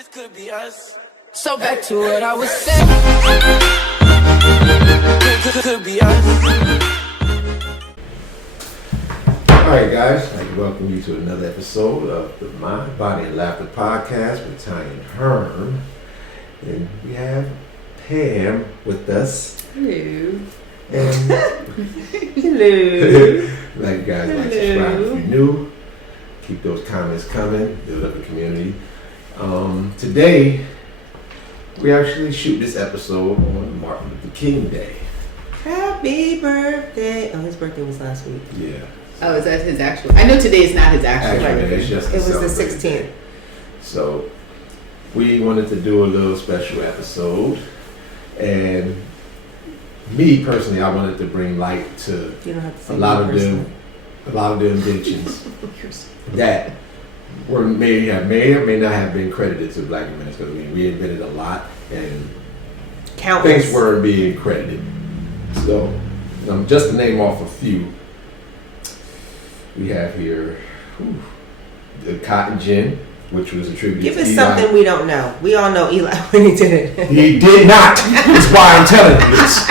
This could be us. So back to what I was saying. Could be us. Alright guys, I'd like to welcome you to another episode of the Mind, Body, and Laughter podcast with Tiny and Herm. And we have Pam with us. Hello. And Hello. like you guys, like, subscribe if you're new. Keep those comments coming, build up the community. Today, we actually shoot this episode on Martin Luther King Day. Happy birthday. Oh, his birthday was last week. Yeah. Oh, is that his actual? I know today is not his actual Actually, birthday. it's just It was the celebrate. 16th. So we wanted to do a little special episode, and me personally, I wanted to bring light to You don't have to say a lot me of the inventions personally. that may or may not have been credited to Black inventors, because we invented a lot and Countless. things weren't being credited. So just to name off a few, we have here the cotton gin, which was attributed Give to us Eli. something we don't know. We all know Eli when he did it. He did not. That's why I'm telling you this.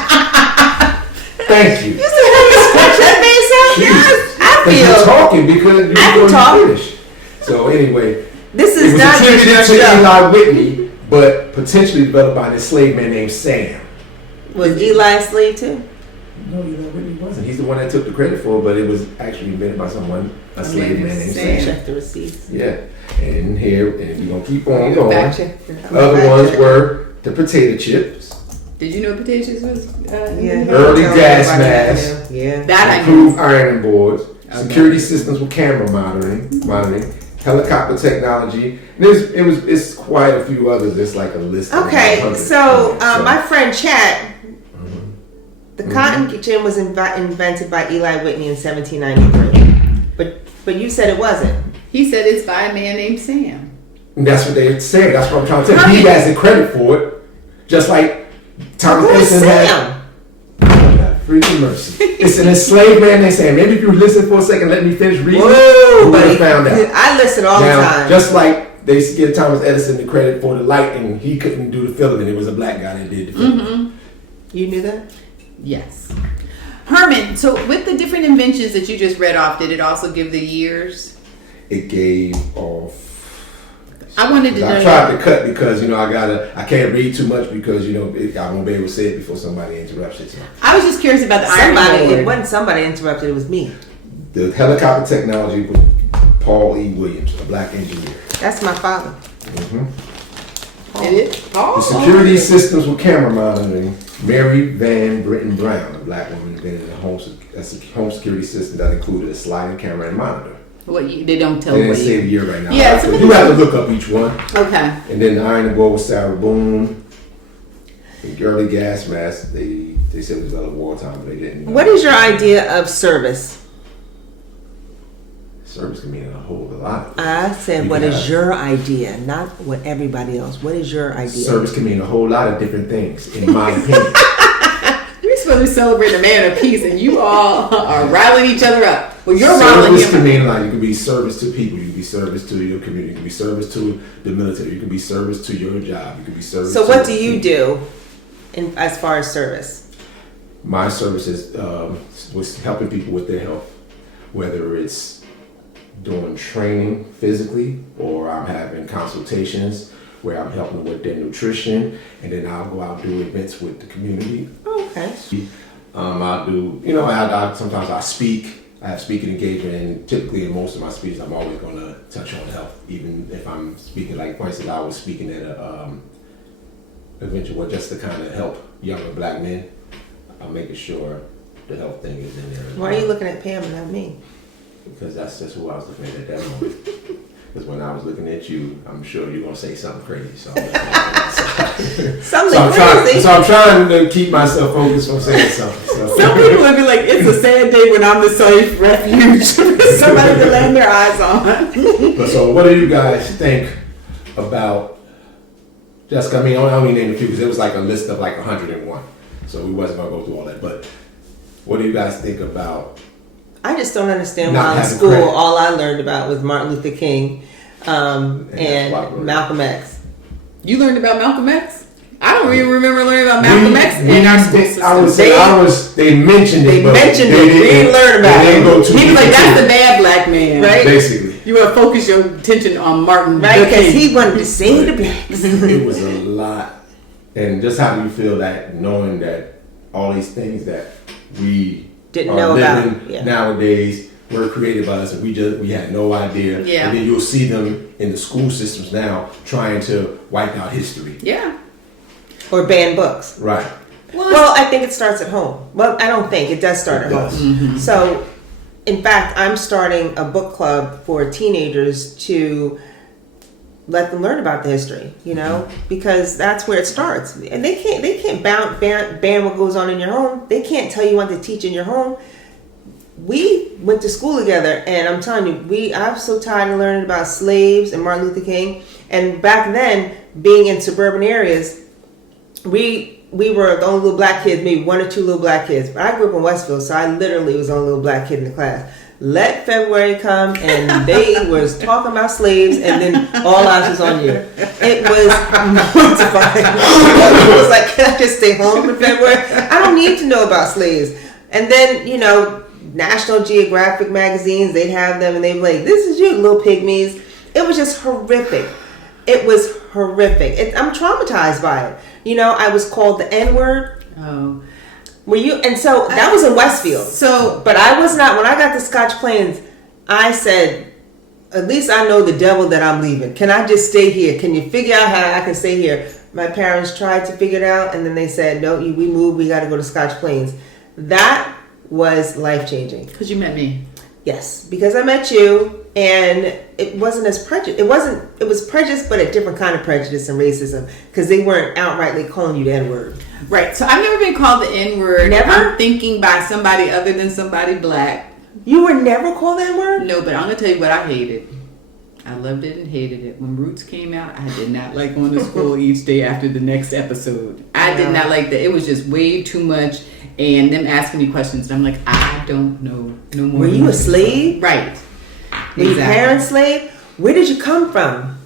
Thank you. You see how you scratch that face out? Yes. I But you're feel talking because you're I can going talk. to finish. So anyway, this it is was not attributed your to show. Eli Whitney, but potentially developed by an enslaved man named Sam. Was Eli a slave too? No, Eli Whitney wasn't. He's the one that took the credit for it, but it was actually invented by someone, a slave man named Sam. Check the receipts. Yeah. And here, and we're going to keep on Go back going. check. Other ones were the potato chips, Did you know potato chips was? early gas masks, Yeah. That I knew. improved ironing boards, security systems with camera monitoring, helicopter technology. It's quite a few others. It's like a list. of Okay, 100. so my friend Chad, Mhm. the cotton gin was invented by Eli Whitney in 1793. But you said it wasn't. He said it's by a man named Sam. And that's what they say. That's what I'm trying to tell you. He has the credit for it, just like Thomas Who's Edison had. Sam? Freaking mercy. It's an enslaved man named Sam. Maybe if you listen for a second, let me finish reading. Whoa, you would buddy. have found out. I listen all the Now, time. just like they give Thomas Edison the credit for the light, and he couldn't do the filament. It was a black guy that did the filament. You knew that? Yes. Herman, so with the different inventions that you just read off, did it also give the years? It gave off. I wanted to know. I tried to cut because I can't read too much because I won't be able to say it before somebody interrupts it. So. I was just curious about the iron It board. wasn't somebody interrupted. It was me. The helicopter technology was Paul E. Williams, a black engineer. That's my father. Did it? The security systems with camera monitoring, Mary Van Britton Brown, a black woman, invented a home security system that included a sliding camera and monitor. They don't tell They didn't what say year. the year right now. Yeah, So you have to look up each one. Okay. And then the iron board was Sarah Boone. The early gas mask, they said it was out of wartime, but they didn't. What is your idea of service? Service can mean a whole lot. I said, You what can is have- your idea? Not what everybody else. What is your idea? Service can mean a whole lot of different things, in my opinion. We're supposed to celebrate a man of peace, and you all are riling each other up. Well, you're riling Service can him. mean like you can be service to people, you can be service to your community, you can be service to the military, you can be service to your job, you can be service. So to what do you people. do as far as service? My services was helping people with their health, whether it's doing training physically or I'm having consultations where I'm helping them with their nutrition, and then I'll go out and do events with the community. Okay. I'll do, sometimes I speak. I have speaking engagement, and typically in most of my speeches, I'm always going to touch on health, even if I'm speaking. Like, for instance, I was speaking at a convention where just to kind of help younger black men. I'm making sure the health thing is in there. Why are you looking at Pam and not me? Because that's just who I was looking at that moment. Because when I was looking at you, I'm sure you're going to say something crazy. So Something crazy. I'm trying to keep myself focused from saying something. So. Some people would be like, it's a sad day when I'm the safe refuge for somebody to land their eyes on. But so what do you guys think about Jessica? I mean, I only named a few because it was like a list of like 101. So we wasn't going to go through all that. But what do you guys think about? I just don't understand Not why in having school credit. all I learned about was Martin Luther King and that's why I wrote it. Malcolm X. You learned about Malcolm X? I don't even remember learning about Malcolm X in our school system. I would say they mentioned it. We didn't learn about it. He was like, that's the bad black man. Right? Basically. You want to focus your attention on Martin. Right, because he wanted to save the blacks. It was a lot. And just how do you feel that knowing that all these things that we didn't are know living about nowadays were created by us and we had no idea. Yeah. And then you'll see them in the school systems now trying to wipe out history. Yeah. Or ban books. Right. Well, I think it starts at home. Well, I don't think. It does start at home. Mm-hmm. So, in fact, I'm starting a book club for teenagers to let them learn about the history, because that's where it starts. And they can't ban what goes on in your home. They can't tell you what to teach in your home. We went to school together, and I'm telling you, I'm so tired of learning about slaves and Martin Luther King. And back then, being in suburban areas, we were the only little black kids, maybe one or two little black kids. But I grew up in Westfield, so I literally was the only little black kid in the class. Let February come, and they was talking about slaves, and then all eyes was on you. It was mortifying. I was like, can I just stay home in February? I don't need to know about slaves. And then, National Geographic magazines, they'd have them, and they'd be like, this is you, little pygmies. It was just horrific. It was horrific. I'm traumatized by it. I was called the N-word. Oh. Were you? And so that was in Westfield. But I was not. When I got to Scotch Plains, I said, at least I know the devil that I'm leaving. Can I just stay here? Can you figure out how I can stay here? My parents tried to figure it out, and then they said, no, we moved. We got to go to Scotch Plains. That was life-changing. Because you met me. Yes, because I met you, and it wasn't as prejudice. It was prejudice, but a different kind of prejudice and racism, because they weren't outrightly calling you the N-word. Right. So I've never been called the N-word. Never? I'm thinking by somebody other than somebody black. You were never called the N-word? No, but I'm going to tell you what I hated. I loved it and hated it. When Roots came out, I did not like going to school each day after the next episode. I did not like that. It was just way too much. And them asking me questions. And I'm like, I don't know no more. Were you a slave? Right. Were your parents slave? Where did you come from?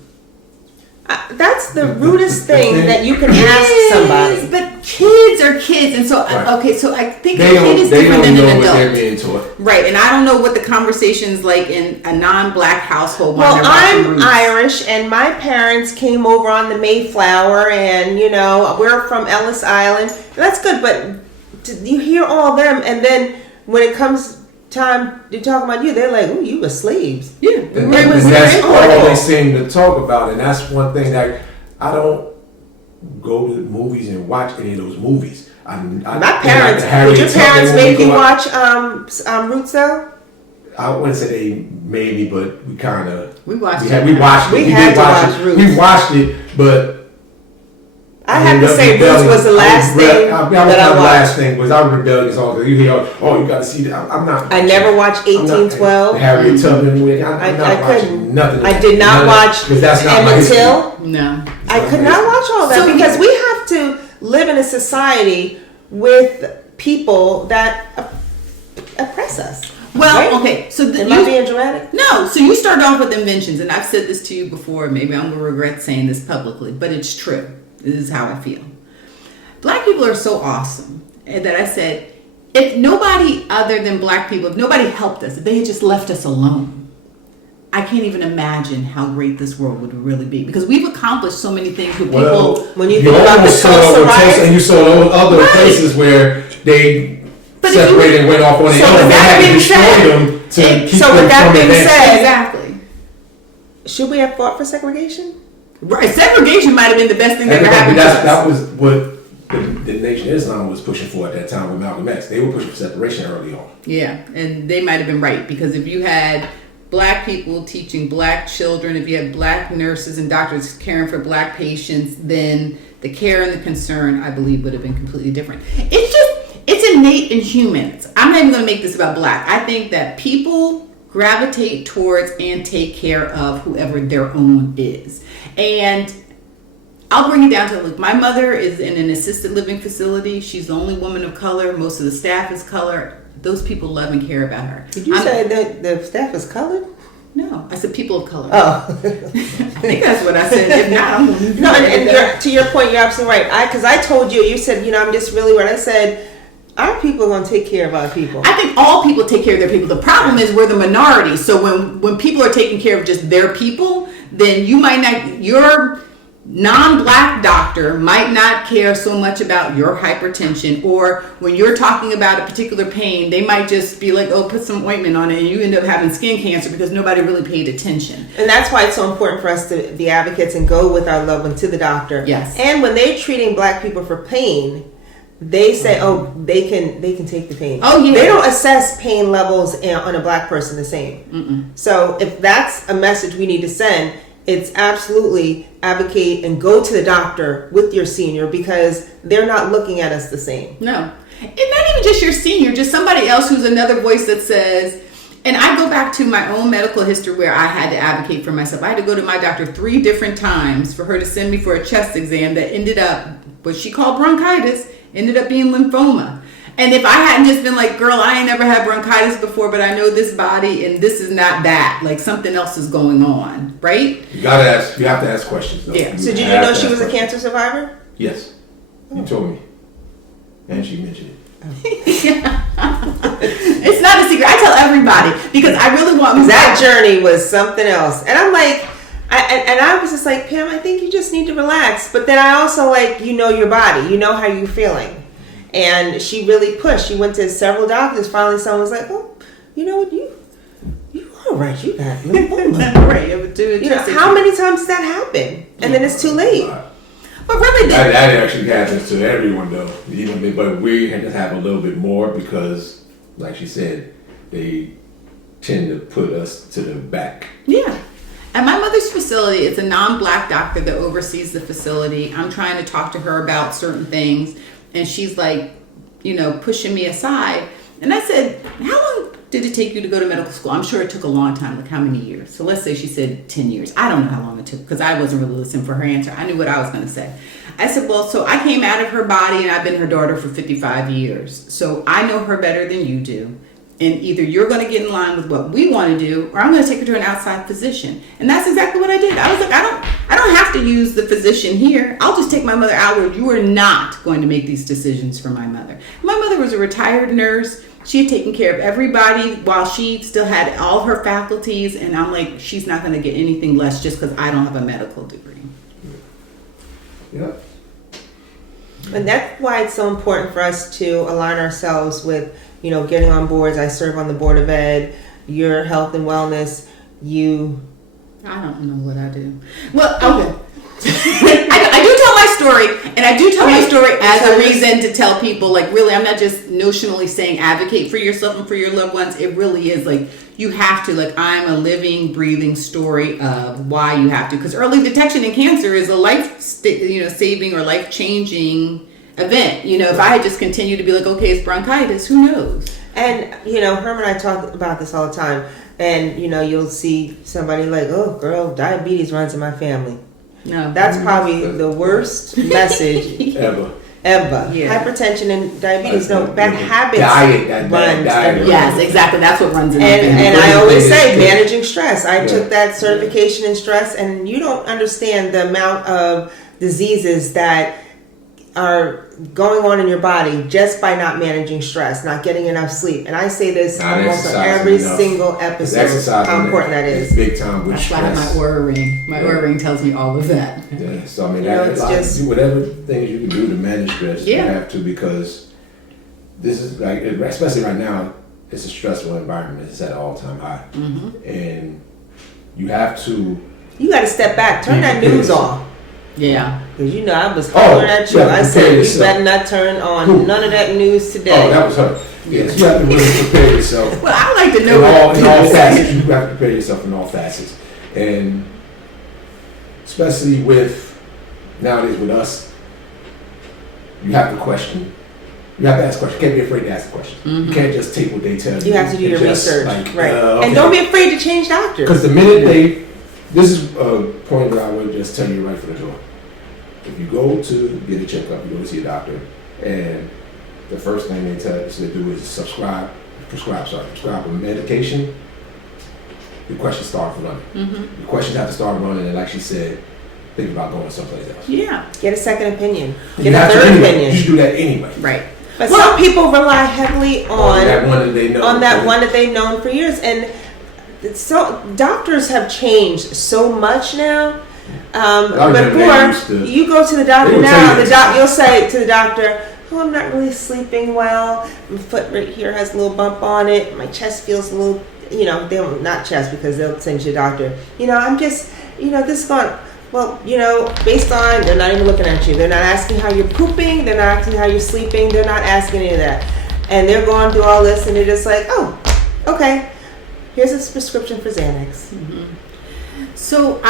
That's the rudest thing that you can ask somebody. But kids are kids. And so, Right. okay, so I think a kid is different than an adult. They're being taught. Right, and I don't know what the conversation's like in a non-black household. Well, I'm Irish, and my parents came over on the Mayflower, and we're from Ellis Island. That's good, but you hear all them, and then when it comes time to talk about you, they're like, "Oh, you were slaves." Yeah, And that's all they seem to talk about, and that's one thing that I don't go to movies and watch any of those movies. My parents, did your parents make you watch Roots though? I wouldn't say they made me, but we kind of watched it. We had to watch Roots. We watched it, but I have to say Roots was the last thing that I watched. The last thing was I was rebellious. All you hear, you got to see that. I'm not. I never watched 1812. Harriet Tubman. I couldn't. Nothing. I did not watch Emmett Till. No, I could not watch all that because we have to live in a society with people that oppress us. Well, right? okay. So am I being dramatic? No. So you started off with inventions, and I've said this to you before. Maybe I'm going to regret saying this publicly, but it's true. This is how I feel. Black people are so awesome that I said, if nobody other than black people, if nobody helped us, if they had just left us alone, I can't even imagine how great this world would really be, because we've accomplished so many things with people. When you think about the Tulsa riots, and you saw those other places where they separated and went off on their own. They had to destroy them to keep them from advancing. Exactly. Should we have fought for segregation? Right, segregation might have been the best thing that ever happened to us. That was what the Nation of Islam was pushing for at that time with Malcolm X. They were pushing for separation early on. Yeah, and they might have been right, because if you had black people teaching black children, if you had black nurses and doctors caring for black patients, then the care and the concern, I believe, would have been completely different. It's innate in humans. I'm not even going to make this about black. I think that people gravitate towards and take care of whoever their own is. And I'll bring it down to, look, my mother is in an assisted living facility. She's the only woman of color. Most of the staff is color. Those people love and care about her. Did you say that the staff is colored? No, I said people of color. Oh. I think that's what I said. If not, I'm going to No, and to your point, you're absolutely right. Because I told you, you said, I'm just really worried. I said, our people are going to take care of our people. I think all people take care of their people. The problem is we're the minority. So when people are taking care of just their people, then you might not, your non-black doctor might not care so much about your hypertension, or when you're talking about a particular pain, they might just be like, oh, put some ointment on it, and you end up having skin cancer because nobody really paid attention. And that's why it's so important for us to be advocates and go with our loved one to the doctor. Yes. And when they're treating black people for pain, they say, oh, they can take the pain. Oh, yeah. They don't assess pain levels on a black person the same. Mm-mm. So if that's a message we need to send, it's absolutely advocate and go to the doctor with your senior, because they're not looking at us the same. No. And not even just your senior, just somebody else who's another voice that says, and I go back to my own medical history where I had to advocate for myself. I had to go to my doctor 3 different times for her to send me for a chest exam that ended up, what she called bronchitis, ended up being lymphoma. And if I hadn't just been like, girl, I ain't never had bronchitis before, but I know this body and this is not that. Like something else is going on, right? You gotta ask. You have to ask questions, though. Yeah. So did you know she was a cancer survivor? Yes. You told me. And she mentioned it. It's not a secret. I tell everybody because I really want that journey was something else. And I'm like, I was just like, Pam, I think you just need to relax. But then I also like, your body, how you're feeling. And she really pushed. She went to several doctors. Finally, someone was like, "Oh, you know what? You all right? You got lymphoma." Right. How many times does that happen? And then it's too late. But really, that actually happens to everyone, though. But we just have a little bit more because, like she said, they tend to put us to the back. Yeah. At my mother's facility, it's a non-black doctor that oversees the facility. I'm trying to talk to her about certain things. And she's like, pushing me aside. And I said, how long did it take you to go to medical school? I'm sure it took a long time. Like how many years? So let's say she said 10 years. I don't know how long it took because I wasn't really listening for her answer. I knew what I was going to say. I said, well, so I came out of her body and I've been her daughter for 55 years. So I know her better than you do. And either you're going to get in line with what we want to do, or I'm going to take her to an outside physician. And that's exactly what I did. I was like, I don't have to use the physician here. I'll just take my mother outward. You are not going to make these decisions for my mother. My mother was a retired nurse. She had taken care of everybody while she still had all her faculties. And I'm like, she's not going to get anything less just because I don't have a medical degree. Yeah. And that's why it's so important for us to align ourselves with, getting on boards. I serve on the board of ed, your health and wellness, I don't know what I do. Well, okay. I do tell my story, and I do tell my story as a reason to tell people, like, really, I'm not just notionally saying advocate for yourself and for your loved ones. It really is like, you have to, like, I'm a living, breathing story of why you have to. Because early detection in cancer is a saving or life-changing event. If I had just continued to be like, okay, it's bronchitis, who knows? And, Herman and I talk about this all the time. And, you'll see somebody like, oh, girl, diabetes runs in my family. No. That's probably the worst message Ever. Yeah. Hypertension and diabetes, bad habits. Diet. Yes, exactly. That's what runs in the family. And I always say managing stress. I took that certification in stress, and you don't understand the amount of diseases that are going on in your body just by not managing stress, not getting enough sleep. And I say this almost on every single episode, how important that is. Big time with stress. That's why my Oura ring. My Oura ring tells me all of that. Yeah, so I mean, it's just whatever things you can do to manage stress, you have to, because this is like, especially right now, it's a stressful environment. It's at an all-time high. Mm-hmm. And you have to... You got to step back. Turn that news off. Yeah. Because I was hollering at you. I said, you better not turn on none of that news today. Oh, that was her. Yes, you have to really prepare yourself. Well, I like to know in all facets. You have to prepare yourself in all facets. And especially nowadays with us, you have to question. You have to ask questions. You can't be afraid to ask questions. Mm-hmm. You can't just take what they tell you. You have to do your research. Right. Okay. And don't be afraid to change doctors. Because the minute this is a point that I would just tell you right from the door. If you go to get a checkup, you go to see a doctor, and the first thing they tell us to do is prescribe a medication, your questions start running. Your questions have to start running, and like she said, think about going someplace else. Yeah. Get a second opinion. You Get a have to third anyway. opinion. You should do that anyway. Right. But some people rely heavily on that one that they know. on that one that they've known for years, and so doctors have changed so much now. Before you go to the doctor now, you'll say to the doctor, "Oh, I'm not really sleeping well. My foot right here has a little bump on it. My chest feels a little, they'll not chest because they'll send you to the doctor. I'm just, this is going." Well, based on, they're not even looking at you. They're not asking how you're pooping. They're not asking how you're sleeping. They're not asking any of that. And they're going through all this, and they're just like, oh, okay, here's a prescription for Xanax. So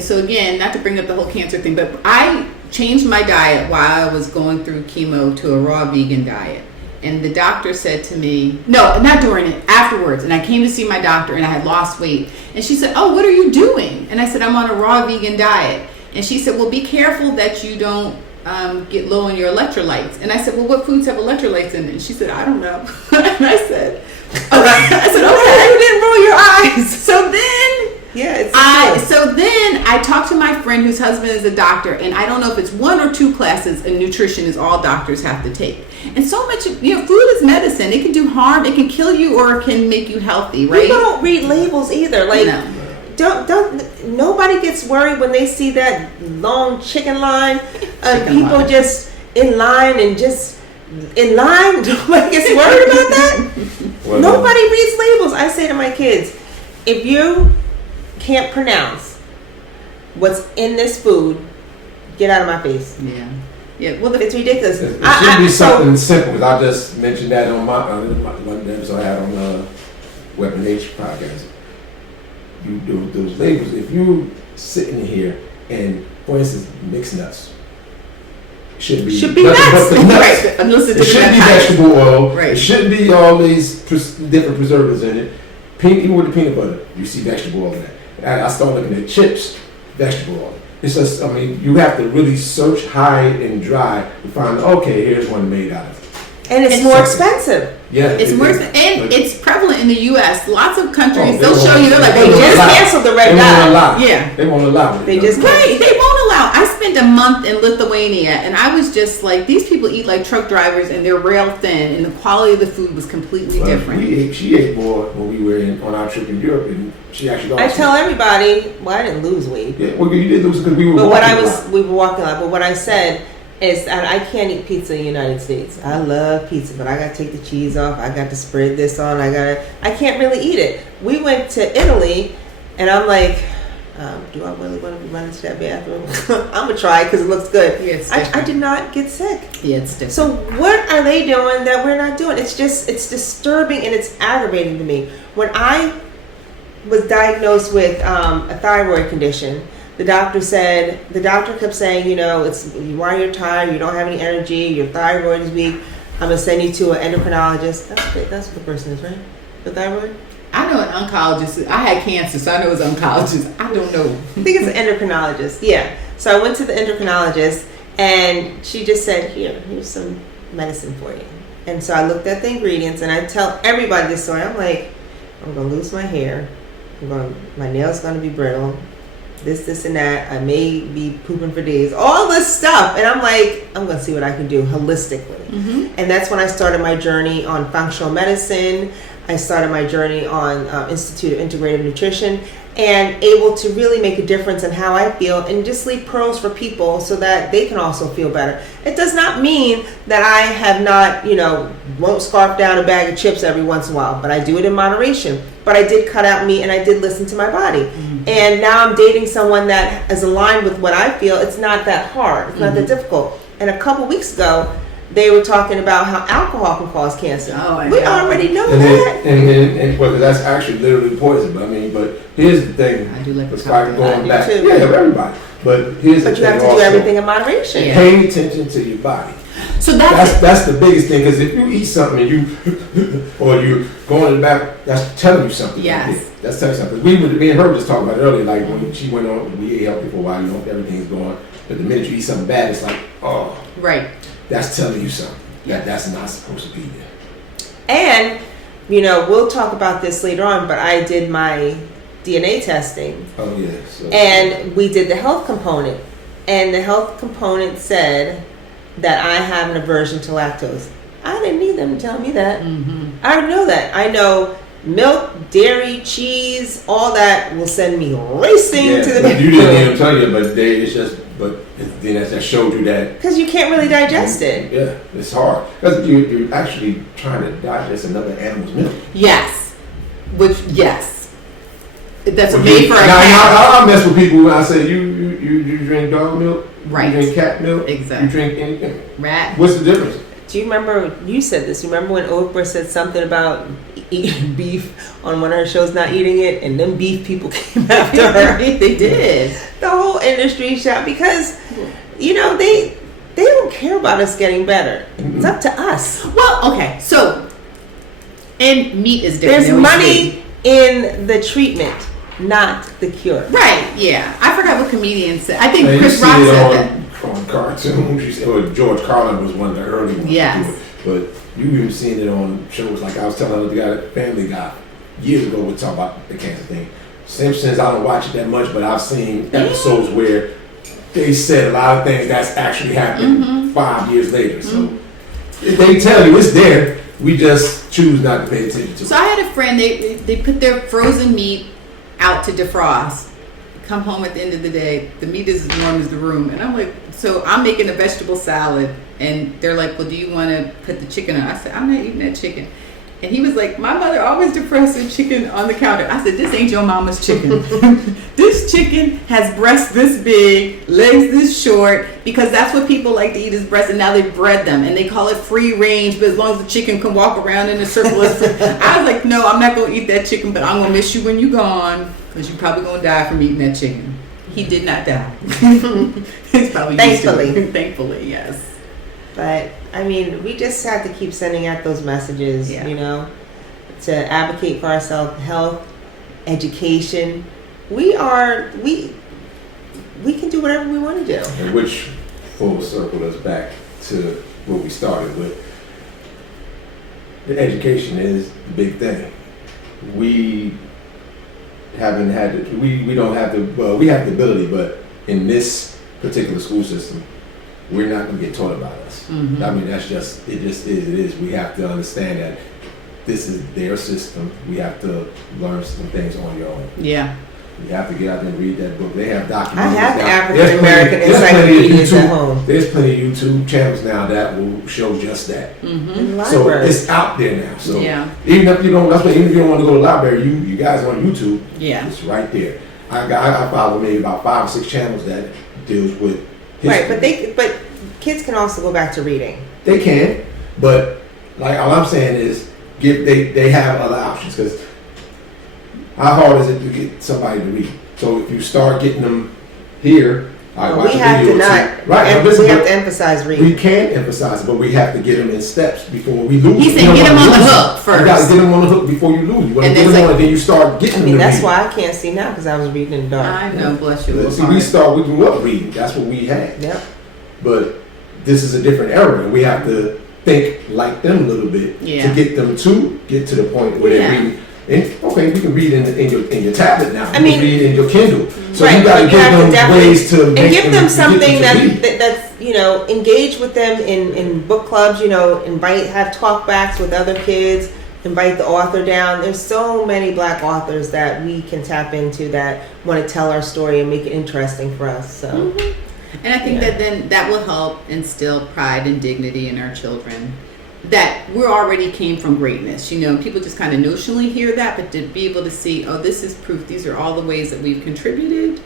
so again, not to bring up the whole cancer thing, but I changed my diet while I was going through chemo to a raw vegan diet. And the doctor said to me, no, not during it, afterwards. And I came to see my doctor and I had lost weight. And she said, oh, what are you doing? And I said, I'm on a raw vegan diet. And she said, well, be careful that you don't get low in your electrolytes. And I said, well, what foods have electrolytes in it? And she said, I don't know. And I said, okay. You didn't roll your eyes. So then... So then I talked to my friend whose husband is a doctor, and I don't know if it's 1 or 2 classes in nutrition is all doctors have to take. And so much, food is medicine. It can do harm, it can kill you, or it can make you healthy, right? People don't read labels either. Like, don't. Nobody gets worried when they see that long chicken line. People just in line and just in line. Nobody gets worried about that. Nobody reads labels. I say to my kids, if you can't pronounce what's in this food, get out of my face. Yeah. Well, it's ridiculous. It should be something simple. Because I just mentioned that on my one episode I had on the Weapon H podcast. You do those labels. If you sitting here and, for instance, mixed nuts, should be nuts. Right. It shouldn't be vegetable oil. Right. It shouldn't be all these different preservatives in it. Even with the peanut butter, you see vegetable oil in that. And I start looking at chips, vegetable oil. It's just, you have to really search high and dry to find, okay, here's one made out of it. And it's more expensive. Yeah. It's more expensive. And it's prevalent in the U.S. Lots of countries, they'll show you, they're like, they just canceled the red dye. Yeah. They won't allow it. They won't allow. I spent a month in Lithuania, and I was just like, these people eat like truck drivers, and they're rail thin, and the quality of the food was completely different. She ate more when we were on our trip in Europe, and she actually. I tell everybody, I didn't lose weight. Yeah, well, you did lose because we were. We were walking a lot. But what I said is that I can't eat pizza in the United States. I love pizza, but I got to take the cheese off. I got to spread this on. I can't really eat it. We went to Italy, and I'm like, do I really want to be running to that bathroom? I'm gonna try it because it looks good. Yeah, I did not get sick. Yeah, it's different. So what are they doing that we're not doing? It's disturbing and it's aggravating to me. When I was diagnosed with a thyroid condition, the doctor kept saying, it's why you're tired, you don't have any energy, your thyroid is weak. I'm gonna send you to an endocrinologist. That's what the person is, right? The thyroid. I know an oncologist. I had cancer, so I know it's an oncologist. I don't know. I think it's an endocrinologist. Yeah. So I went to the endocrinologist, and she just said, here's some medicine for you. And so I looked at the ingredients, and I tell everybody this story. I'm like, I'm gonna lose my hair. My nails gonna be brittle. This, and that. I may be pooping for days. All this stuff, and I'm like, I'm gonna see what I can do holistically. And that's when I started my journey on functional medicine. I started my journey on Institute of Integrative Nutrition, and able to really make a difference in how I feel and just leave pearls for people so that they can also feel better. It does not mean that I have not, won't scarf down a bag of chips every once in a while, but I do it in moderation. But I did cut out meat and I did listen to my body. And now I'm dating someone that is aligned with what I feel. It's not that hard. It's not that difficult. And a couple weeks ago, they were talking about how alcohol can cause cancer. We already know that. And well, that's actually literally poison. But here's the thing. I do like the going back. Too. Yeah, everybody. But here's the thing. But you have to do everything in moderation. Yeah. Pay attention to your body. So that's the biggest thing. Because if you eat something and you or you go in the back, that's telling you something. Yes. Right, that's telling you something. Me and her were just talking about it earlier. Like when she went on, we ate healthy for a while. Everything's going. But the minute you eat something bad, it's like, oh. Right. That's telling you something. That's not supposed to be there. And, we'll talk about this later on, but I did my DNA testing. Oh yeah. So, And we did the health component. And the health component said that I have an aversion to lactose. I didn't need them to tell me that. I already know that. I know milk, dairy, cheese, all that will send me racing to the but you didn't need them tell you, but then that showed you that. because you can't really digest it. Yeah, it's hard. Because you're actually trying to digest another animal's milk. Yes. That's Well, made for a now, cat. I mess with people when I say you drink dog milk, Right. You drink cat milk, Exactly. You drink anything. Rat. What's the difference? Do you remember, you said this, remember when Oprah said something about eating beef on one of her shows, not eating it, and then beef people came after her? They did. The whole industry shot because, you know, they don't care about us getting better. It's up to us. Well, okay, so, and meat is different. There's than money in the treatment, not the cure. Right, yeah. I forgot what comedian said. I think Man, Chris you see Rock it said that. on cartoons. You see, or George Carlin was one of the early ones Yes. to do it. But you even seen it on shows like I was telling the guy, Family Guy, years ago. We talk about the cancer thing. Simpsons, I don't watch it that much, but I've seen episodes where they said a lot of things that's actually happened 5 years later. So they tell you it's there. We just choose not to pay attention to it. So I had a friend, they put their frozen meat out to defrost. Come home at the end of the day, the meat is as warm as the room. And I'm like, so I'm making a vegetable salad. And they're like, well, do you want to put the chicken on? I said, I'm not eating that chicken. And he was like, my mother always defrosted chicken on the counter. I said, this ain't your mama's chicken. This chicken has breasts this big, legs this short, because that's what people like to eat is breasts, and now they bred them, and they call it free range, but as long as the chicken can walk around in a circle. I was like, no, I'm not going to eat that chicken, but I'm going to miss you when you're gone, because you're probably going to die from eating that chicken. He did not die. He's probably Thankfully. Thankfully, yes. But I mean, we just have to keep sending out those messages, you know, to advocate for ourselves, health, education. We can do whatever we want to do. And which full circle us back to what we started with. The education is the big thing. We haven't had the, we don't have the, well, we have the ability, but in this particular school system, we're not going to get taught about us. I mean, it just is. We have to understand that this is their system. We have to learn some things on your own. Yeah. You have to get out there and read that book. They have documentaries. I have the now. African American encyclopedias at home. There's plenty of YouTube channels now that will show just that. In So libraries. it's out there now. So Yeah. even if you don't, even if you don't want to go to the library, you guys on YouTube, Yeah. it's right there. I follow maybe about 5 or 6 channels that deals with history. Right, but kids can also go back to reading. They can, but like all I'm saying is, they have other options, because how hard is it to get somebody to read? So if you start getting them here, I watch we a have video to or two. not. Right, We have to emphasize reading. we can emphasize it, but we have to get them in steps before we lose. He's them. saying You get don't them on wanna the lose hook them. You gotta first. get them on the hook before you lose. You want And to get it's them like- on, and then you start getting I them mean, to that's read. why I can't see now because I was reading in the dark. I know, bless you. See, we grew up reading. That's what we had. Yep. But this is a different era, and we have to think like them a little bit Yeah. to get them to get to the point where Yeah. they're reading. And, okay, we can read in your tablet now. I You mean- can read in your Kindle. So Right, you got to but give have them definitely- ways to and make give them get something to read. that's engage with them in book clubs. Have talk backs with other kids. Invite the author down. There's so many Black authors that we can tap into that want to tell our story and make it interesting for us. So. And I think Yeah. that then that will help instill pride and dignity in our children. That we already came from greatness. People just kind of notionally hear that, but to be able to see, oh, this is proof. These are all the ways that we've contributed.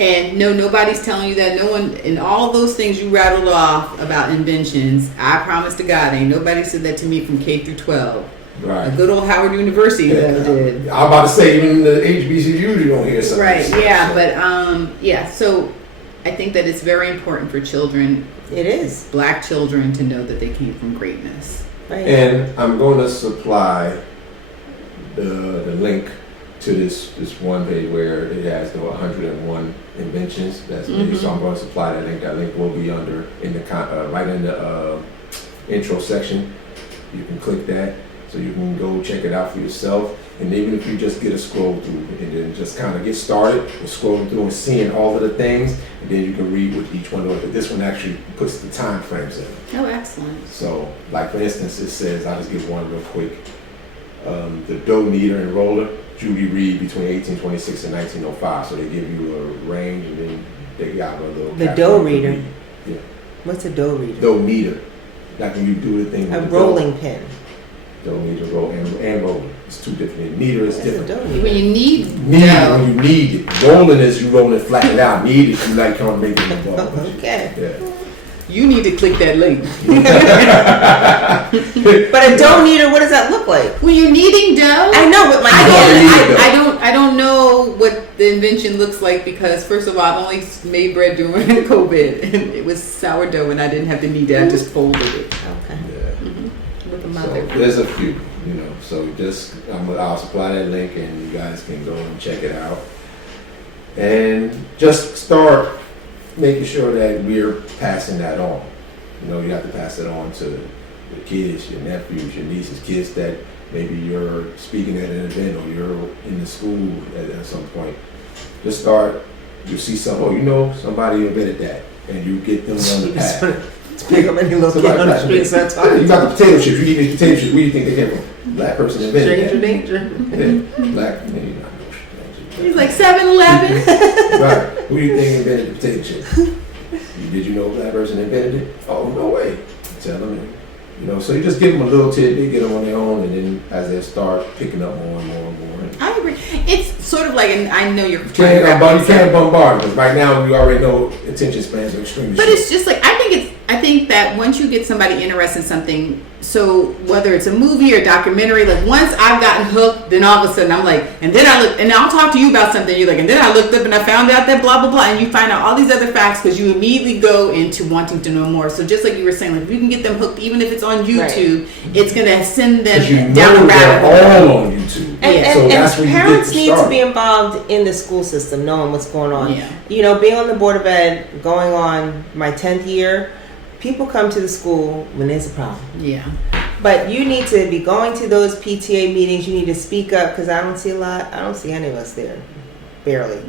And no, nobody's telling you that. No one, and all those things you rattled off about inventions, I promise to God, ain't nobody said that to me from K through 12. Right. A good old Howard University never did. I'm about to say, even the HBCU, you don't hear something. Right, yeah, but so I think that it's very important for children, It is. Black children, to know that they came from greatness. Right. And I'm going to supply the link to this one page where it has the 101 inventions. That's me. So I'm going to supply that link. That link will be right in the intro section. You can click that, so you can go check it out for yourself. And even if you just get a scroll through and then just kind of get started with scrolling through and seeing all of the things, and then you can read what each one does. But this one actually puts the time frames in. Oh, excellent. So, like for instance, it says, I'll just give one real quick. The dough kneader and roller, Judy Reed between 1826 and 1905. So they give you a range, and then they got a little. The dough reader. Yeah. What's a dough reader? Dough kneader. Like when you do the thing with A the rolling dough. pin. Dough kneader, roll and roller. It's two different. Kneader is That's a different. dough When reader. you need Knead dough. when you need it. Rolling is you rolling it flat out. Knead it, you like kind of making the ball. Okay. Yeah. You need to click that link. But a dough kneader, what does that look like? When you're kneading dough, I know what my I don't know what the invention looks like because first of all, I've only made bread during COVID, and it was sourdough, and I didn't have to knead it. I just folded it Okay. Yeah. with a So mother. there's a few, you know. So just I'll supply that link, and you guys can go and check it out, and just start making sure that we're passing that on. You know, you have to pass it on to your kids, your nephews, your nieces, kids that maybe you're speaking at an event or you're in the school at some point. Just start. You see some, you know, somebody invented that, and you get them on the path. Pick up any little kid on the street and start You talking. got the potato chips. You eat these potato chips. Where do you think they came from? Black person invented Stranger that. danger. Yeah. Black. Man, you not know stranger. He's like 7-Eleven. Right. Who do you think invented the potato chip? Did you know a black person invented it? Oh, no way. Tell them. You know, so you just give them a little tidbit, get them on their own, and then as they start picking up more and more and more. I agree. It's sort of like, and I know you're You can't bombard because right now we already know attention spans are extremely but short. it's just like I think that once you get somebody interested in something, so whether it's a movie or documentary, like once I've gotten hooked, then all of a sudden I'm like, and then I look, and I'll talk to you about something. You're like, and then I looked up and I found out that blah blah blah, and you find out all these other facts because you immediately go into wanting to know more. So just like you were saying, like if you can get them hooked, even if it's on YouTube, it's gonna send them You down know the they're rabbit hole. all on YouTube. And, So and that's where you get parents to need to start. be involved in the school system, knowing what's going on. Yeah. You know, being on the board of ed, going on my 10th year, people come to the school when there's a problem. Yeah. But you need to be going to those PTA meetings. You need to speak up because I don't see any of us there, barely.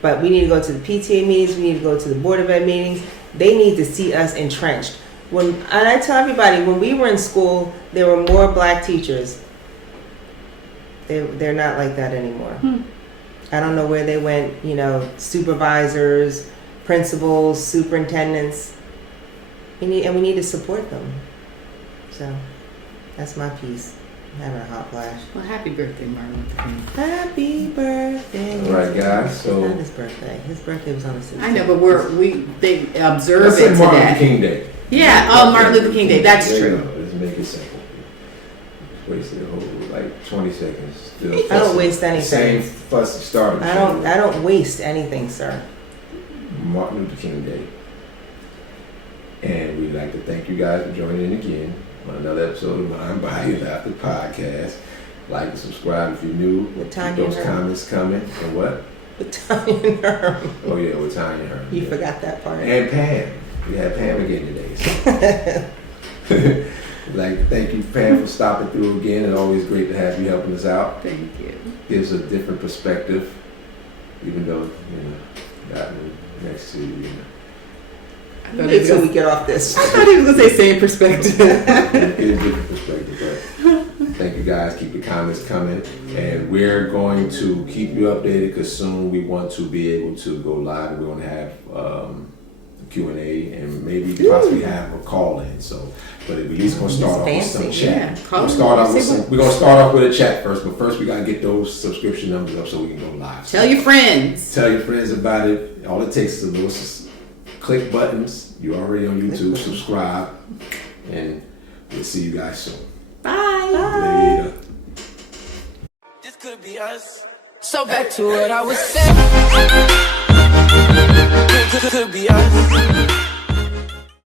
But we need to go to the PTA meetings. We need to go to the board of ed meetings. They need to see us entrenched. And I tell everybody, when we were in school, there were more black teachers. They're not like that anymore. I don't know where they went. You know, supervisors, principals, superintendents. We need to support them. So that's my piece. I'm having a hot flash. Well, happy birthday, Martin Luther King. Happy birthday. All right, guys. It's So not his birthday. His birthday was on the 16th. I know, but they observe let's it say Martin Luther today. King Day. Yeah. Oh, Martin Luther King Day. That's There you true. go. Let's make it simple. Wasted a whole like 20 seconds. Still I don't fussing. waste anything. Same fuss started. I don't waste anything, sir. Martin Luther King Day. And we'd like to thank you guys for joining in again on another episode of Mind Body After Podcast. Like and subscribe if you're new. With Keep Tanya those Herb. comments coming. And what? But Tanya and Herb. Oh yeah, with Tanya Herb. You Yeah. forgot that part. And Pam. We had Pam again today. So. We'd like to thank you, Pam, for stopping through again. It's always great to have you helping us out. Thank you. Gives a different perspective, even though, gotten next to you. Wait till we get off this. I thought he was gonna say same perspective. It is a different perspective, but thank you guys. Keep your comments coming, and we're going to keep you updated because soon we want to be able to go live. We're going to have Q&A and maybe possibly have a call in. So, but at least going to start off with some Fancy. chat. Yeah, We're going to start off with a chat first, but first we got to get those subscription numbers up so we can go live. Tell your friends. Tell your friends about it. All it takes is a little click buttons. You're already on YouTube. Subscribe, and we'll see you guys soon. Bye. Later. This could be us. So back to what I was saying. Could be us.